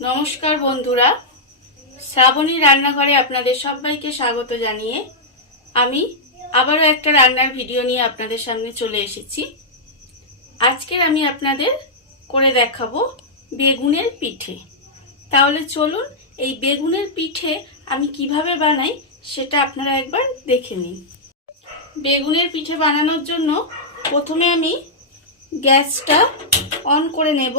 নমস্কার বন্ধুরা, শ্রাবণী রান্নাঘরে আপনাদের সবাইকে স্বাগত জানিয়ে আমি আবারও একটা রান্নার ভিডিও নিয়ে আপনাদের সামনে চলে এসেছি। আজকের আমি আপনাদের করে দেখাবো বেগুনের পিঠে। তাহলে চলুন এই বেগুনের পিঠে আমি কিভাবে বানাই সেটা আপনারা একবার দেখে নিন। বেগুনের পিঠে বানানোর জন্য প্রথমে আমি গ্যাসটা অন করে নেব।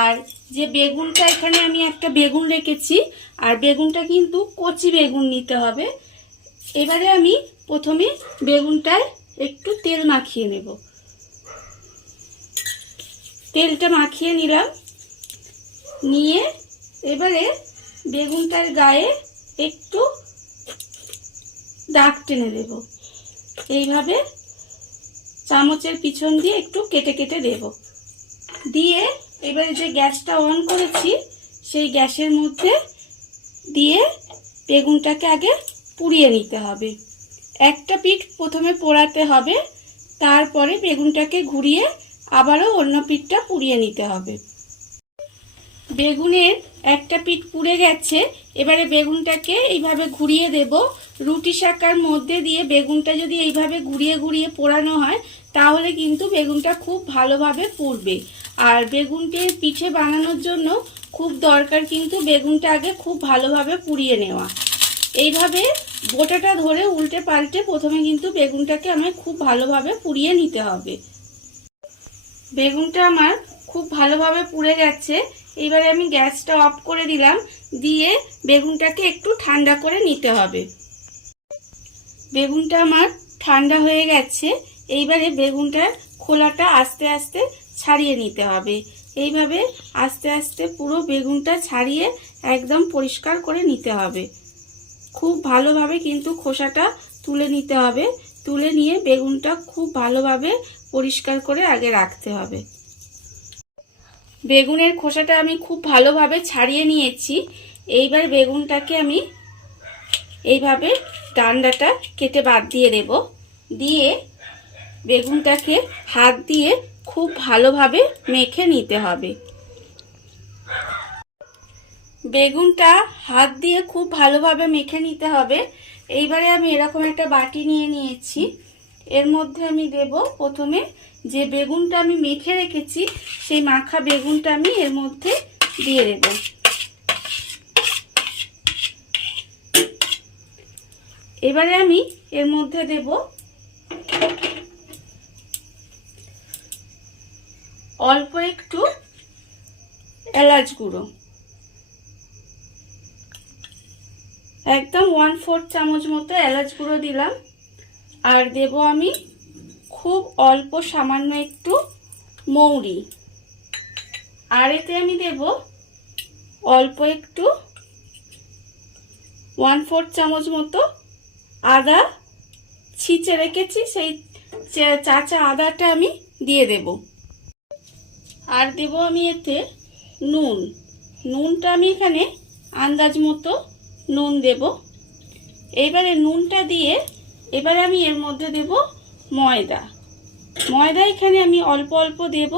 আর যে বেগুনটা এখানে আমি একটা বেগুন রেখেছি, আর বেগুনটা কিন্তু কচি বেগুন নিতে হবে। এবারে আমি প্রথমে বেগুনটায় একটু তেল মাখিয়ে নেব। তেলটা মাখিয়ে নিলাম, নিয়ে এবারে বেগুনটার গায়ে একটু দাগ টেনে দেব। এইভাবে চামচের পিছন দিয়ে একটু কেটে কেটে দেব। দিয়ে এবারে যে গ্যাসটা অন করেছি সেই গ্যাসের মধ্যে দিয়ে বেগুনটাকে আগে পুড়িয়ে নিতে হবে। একটা পিঠ প্রথমে পোড়াতে হবে, তারপরে বেগুনটাকে ঘুরিয়ে আবারও অন্য পিঠটা পুড়িয়ে নিতে হবে। বেগুনের একটা পিঠ পুড়ে গেছে, এবারে বেগুনটাকে এইভাবে ঘুরিয়ে দেব। রুটি শাকার মধ্যে দিয়ে বেগুনটা যদি এইভাবে ঘুরিয়ে ঘুরিয়ে পোড়ানো হয় তাহলে কিন্তু বেগুনটা খুব ভালোভাবে পুড়বে। আর বেগুনকে পিঠে বানানোর জন্য খুব দরকার কিন্তু বেগুনটা আগে খুব ভালোভাবে পুড়িয়ে নেওয়া। এইভাবে গোটাটা ধরে উল্টে পাল্টে প্রথমে কিন্তু বেগুনটাকে আমায় খুব ভালোভাবে পুড়িয়ে নিতে হবে। বেগুনটা আমার খুব ভালোভাবে পুড়ে গেছে। এবারে আমি গ্যাসটা অফ করে দিলাম, দিয়ে বেগুনটাকে একটু ঠান্ডা করে নিতে হবে। বেগুনটা আমার ঠান্ডা হয়ে গেছে। এইবারে বেগুনটার খোলাটা আস্তে আস্তে ছাড়িয়ে নিতে হবে। এইভাবে আস্তে আস্তে পুরো বেগুনটা ছাড়িয়ে একদম পরিষ্কার করে নিতে হবে। খুব ভালোভাবে কিন্তু খোসাটা তুলে নিতে হবে। তুলে নিয়ে বেগুনটা খুব ভালোভাবে পরিষ্কার করে আগে রাখতে হবে। বেগুনের খোসাটা আমি খুব ভালোভাবে ছাড়িয়ে নিয়েছি। এইবার বেগুনটাকে আমি এইভাবে ডান্ডাটা কেটে বাদ দিয়ে দেব। দিয়ে বেগুনটাকে হাত দিয়ে খুব ভালোভাবে মেখে নিতে হবে। বেগুনটা হাত দিয়ে খুব ভালোভাবে মেখে নিতে হবে। এইবারে আমি এরকম একটা বাটি নিয়ে নিয়েছি। এর মধ্যে আমি দেব প্রথমে যে বেগুনটা আমি মেখে রেখেছি, সেই মাখা বেগুনটা আমি এর মধ্যে দিয়ে দেব। এবারে আমি এর মধ্যে দেব অল্প একটু এলাচ গুঁড়ো, একদম 1/4 চামচ মতো এলাচ গুঁড়ো দিলাম। আর দেব আমি খুব অল্প সামান্য একটু মৌরি। আর এতে আমি দেব অল্প একটু 1/4 চামচ মতো আদা ছিঁচে রেখেছি, সেই চাচা আদাটা আমি দিয়ে দেব। আর দেব আমি এতে নুন। নুনটা আমি এখানে আন্দাজ মতো নুন দেব। এইবারে নুনটা দিয়ে এবারে আমি এর মধ্যে দেব ময়দা। ময়দা এখানে আমি অল্প অল্প দেব।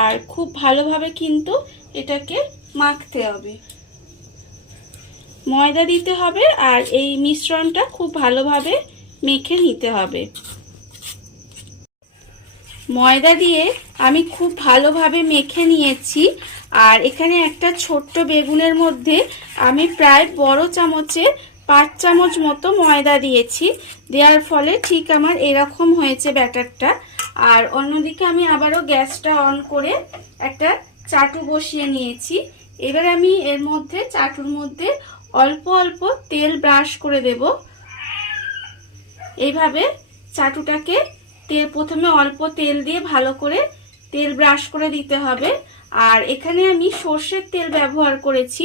আর খুব ভালোভাবে কিন্তু এটাকে মাখতে হবে। ময়দা দিতে হবে আর এই মিশ্রণটা খুব ভালোভাবে মেখে নিতে হবে। ময়দা দিয়ে আমি খুব ভালোভাবে মেখে নিয়েছি। আর এখানে একটা ছোট্ট বেগুনের মধ্যে আমি প্রায় বড় চামচের 5 চামচ মতো ময়দা দিয়েছি। দেওয়ার ফলে ঠিক আমার এরকম হয়েছে ব্যাটারটা। আর অন্যদিকে আমি আবারও গ্যাসটা অন করে একটা চাটু বসিয়ে নিয়েছি। এবার আমি এর মধ্যে চাটুর মধ্যে অল্প অল্প তেল ব্রাশ করে দেব। এইভাবে চাটুটাকে প্রথমে অল্প তেল দিয়ে ভালো করে তেল ব্রাশ করে দিতে হবে। আর এখানে আমি সর্ষের তেল ব্যবহার করেছি।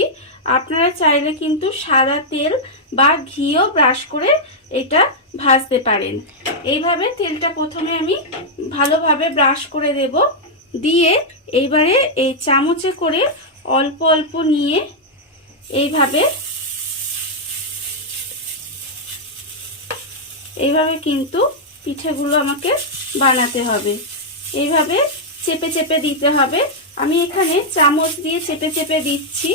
আপনারা চাইলে কিন্তু সাদা তেল বা ঘিও ব্রাশ করে এটা ভাজতে পারেন। এইভাবে তেলটা প্রথমে আমি ভালোভাবে ব্রাশ করে দেব। দিয়ে এইবারে এই চামচে করে অল্প অল্প নিয়ে এইভাবে কিন্তু পিঠেগুলো আমাকে বানাতে হবে। এইভাবে চেপে চেপে দিতে হবে আমি এখানে চামচ দিয়ে চেপে চেপে দিচ্ছি।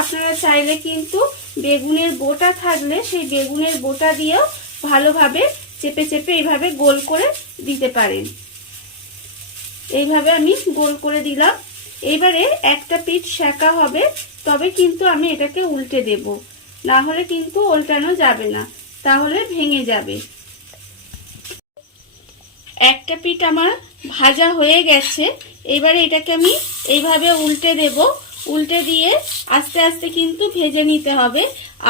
আপনারা চাইলে কিন্তু বেগুনের বোটা থাকলে সেই বেগুনের বোটা দিয়েও ভালোভাবে চেপে চেপে এইভাবে গোল করে দিতে পারেন। এইভাবে আমি গোল করে দিলাম। এবারে একটা পিঠ সেঁকা হবে, তবে কিন্তু আমি এটাকে উল্টে দেব, না হলে কিন্তু উল্টানো যাবে না, তাহলে ভেঙে যাবে। একটা পিঠ আমার ভাজা হয়ে গেছে। এবারে এটাকে আমি এইভাবে উল্টে দেব। উল্টে দিয়ে আস্তে আস্তে কিন্তু ভেজে নিতে হবে।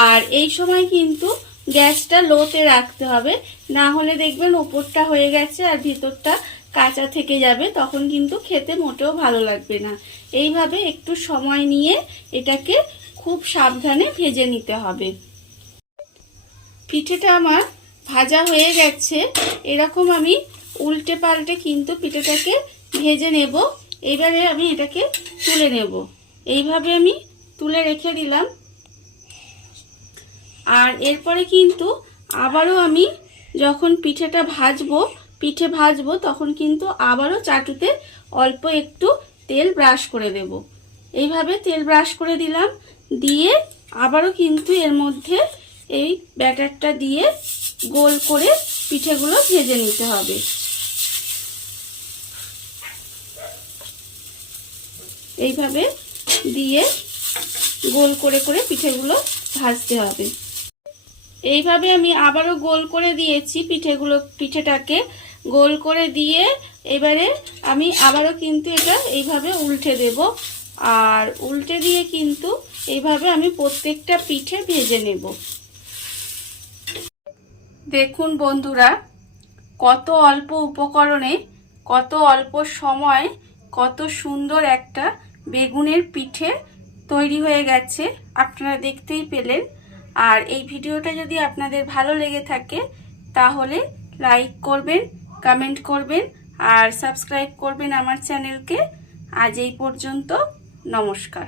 আর এই সময় কিন্তু গ্যাসটা লোতে রাখতে হবে, না হলে দেখবেন ওপরটা হয়ে গেছে আর ভিতরটা কাঁচা থেকে যাবে, তখন কিন্তু খেতে মোটেও ভালো লাগবে না। এইভাবে একটু সময় নিয়ে এটাকে খুব সাবধানে ভেজে নিতে হবে। পিঠেটা আমার ভাজা হয়ে গেছে। এরকম আমি উল্টে পাল্টে কিন্তু পিঠেটাকে ভেজে নেব। এবারে আমি এটাকে তুলে নেব। এইভাবে আমি তুলে রেখে দিলাম। আর এরপরে কিন্তু আবারও আমি যখন পিঠে ভাজবো তখন কিন্তু আবারও চাটুতে অল্প একটু তেল ব্রাশ করে দেব। এইভাবে তেল ব্রাশ করে দিলাম। দিয়ে আবারও কিন্তু এর মধ্যে এই ব্যাটারটা দিয়ে গোল করে পিঠেগুলো ভেজে নিতে হবে। এইভাবে দিয়ে গোল করে করে পিঠেগুলো ভাজতে হবে। এইভাবে আমি আবারও গোল করে দিয়েছি পিঠেটাকে গোল করে দিয়ে এবারে আমি আবারও কিন্তু এটা এইভাবে উল্টে দেব। আর উল্টে দিয়ে কিন্তু এইভাবে আমি প্রত্যেকটা পিঠে ভেজে নেব। দেখুন বন্ধুরা, কত অল্প উপকরণে কত অল্প সময় কত সুন্দর একটা বেগুনের পিঠে তৈরি হয়ে গেছে, আপনারা দেখতেই পেলেন। আর এই ভিডিওটা যদি আপনাদের ভালো লেগে থাকে তাহলে লাইক করবেন, কমেন্ট করবেন আর সাবস্ক্রাইব করবেন আমার চ্যানেলকে। আজ এই পর্যন্ত, নমস্কার।